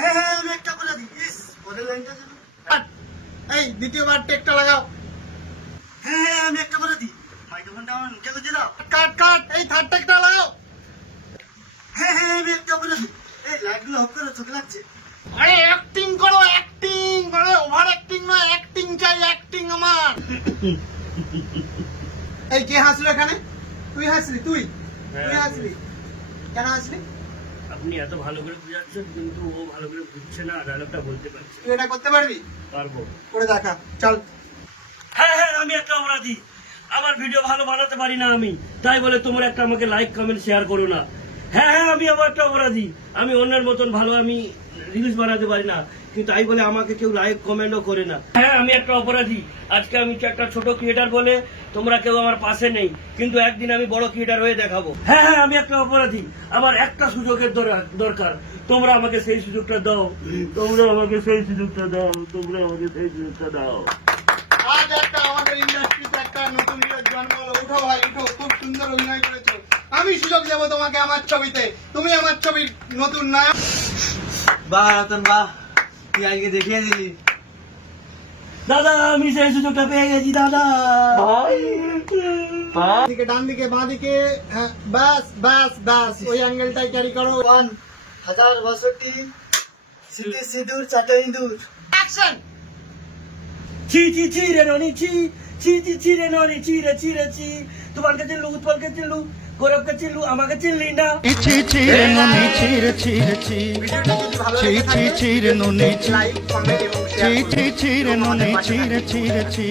হ্যাঁ হ্যাঁ আমি একটা করে দিই। ইস পরের লাইনটা যেন এই দ্বিতীয়বার টেকটা লাগাও। হ্যাঁ হ্যাঁ আমি একটা করে দিই। মাইক্রোফোনটা আমার মুখে গুঁজে দাও। কাট কাট এই থার্ড টেকটা লাগাও। হ্যাঁ হ্যাঁ আমি একটা করে দিই। এই লাইটগুলো অফ করে চোখে লাগছে। আরে অ্যাক্টিং করো, ওভার অ্যাক্টিং নয়, অ্যাক্টিং চাই, অ্যাক্টিং আমার। এই কে হাসলো এখানে? তুই হাসলি? তুই হাসলি কেন হাসলি? আপনি এত ভালো করে বুঝাচ্ছেন কিন্তু ও ভালো করে বুঝছে না, ডায়লগটা বলতে পারছে। তুই এটা করতে পারবি? পারবো। করে দেখা, চল। হ্যাঁ হ্যাঁ আমি একটা অপরাধী, আমার ভিডিও ভালো বানাতে পারি না আমি, তাই বলে তোমরা একটা আমাকে লাইক কমেন্ট শেয়ার করো না। হ্যাঁ হ্যাঁ আমি আমার একটা অপরাধী, আমি অন্যের মতন ভালো আমি রিলস বানাতে পারি না, কিন্তু তাই বলে আমাকে কেউ লাইক কমেন্টও করে না। হ্যাঁ আমি একটা অপরাধী, আজকে আমি একটা ছোট ক্রিয়েটার বলে তোমরা কেউ আমার পাশে নেই, কিন্তু একদিন আমি বড় ক্রিয়েটার হয়ে দেখাবো। হ্যাঁ হ্যাঁ আমি একটা অপরাধী, আমার একটা সুযোগের দরকার, তোমরা আমাকে সেই সুযোগটা দাও, তোমরা আমাকে সেই সুযোগটা দাও, তোমরা আমাকে সেই সুযোগটা দাও। আজ একটা আমাদের ইন্ডাস্ট্রিতে একটা নতুন হিরোর জন্ম হলো। উঠো ভাই উঠো, খুব সুন্দর অভিনয় করেছো। আমি সুযোগ দেবো তোমাকে আমার ছবিতে, তুমি আমার ছবির নতুন নায়ক। বাহ রতন বাহ, তুই আজকে দেখিয়ে দিলি। দাদা আমি সেই সুযোগটা পেয়ে গেছি দাদা। দিকে ডান দিকে বাঁ দিকে, হ্যাঁ বাস বাস বাস, ওই অ্যাঙ্গেলটাই ক্যারি করো। 1062 সিদ্ধি সিঁদুর চাটে ইঁদুর। অ্যাকশন। ছি ছি ছি রে ননি ছি, ছি ছি ছি রে ননি ছি রে ছি রে ছি, তোমাকে চিনলু উৎপলকে চিনলু গৌরবকে চিনলু আমাকে চিনলি না। চিরে নুনি চিরে চিরে চি ভিডিওটা যদি ভালো চি লেগে চি থাকে চিরে নুনি লাইক কমেন্ট এবং শেয়ার করুন। চিরে নুনি চিরে চিরে চি।